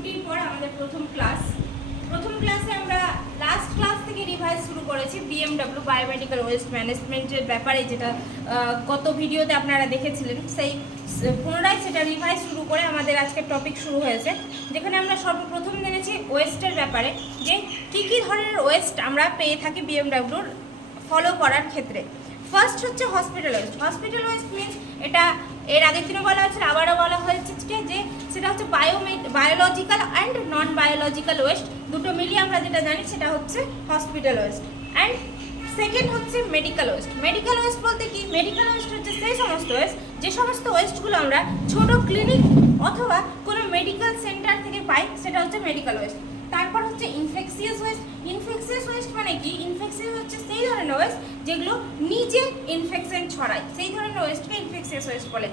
ছুটির পর আমাদের প্রথম ক্লাসে আমরা লাস্ট ক্লাস থেকে রিভাইজ শুরু করেছি বিএমডব্লিউ বায়োমেডিক্যাল ওয়েস্ট ম্যানেজমেন্টের ব্যাপারে, যেটা গত ভিডিওতে আপনারা দেখেছিলেন। সেই পুনরায় সেটা রিভাইজ শুরু করে আমাদের আজকের টপিক শুরু হয়েছে, যেখানে আমরা সর্বপ্রথম জেনেছি ওয়েস্টের ব্যাপারে, যে কী কী ধরনের ওয়েস্ট আমরা পেয়ে থাকি বিএমডব্লিউর ফলো করার ক্ষেত্রে। ফার্স্ট হচ্ছে হসপিটাল ওয়েস্ট মিনস, এটা এর আগের দিনও বলা হয়েছিল, আবারও বলা হয়েছে যে সেটা হচ্ছে biological and non biological West, দুটো মিলিয়ে আমরা যেটা জানি সেটা হচ্ছে হসপিটাল ওয়েস্ট। অ্যান্ড সেকেন্ড হচ্ছে মেডিকেল ওয়েস্ট বলতে কি, মেডিকেল ওয়েস্ট হচ্ছে সেই সমস্ত ওয়েস্ট, যে সমস্ত ওয়েস্টগুলো আমরা ছোট ক্লিনিক অথবা কোনো মেডিকেল সেন্টার থেকে পাই, সেটা হচ্ছে মেডিকেল ওয়েস্ট। তারপর হচ্ছে ইনফেকশিয়াস ওয়েস্ট মানে কি, ইনফেকশিয়াস হচ্ছে সেই ধরনের ওয়েস্ট যেগুলো নিজে ইনফেকশন ছড়ায়, সেই ধরনের ওয়েস্টকে ইনফেকশিয়াস ওয়েস্ট বলে।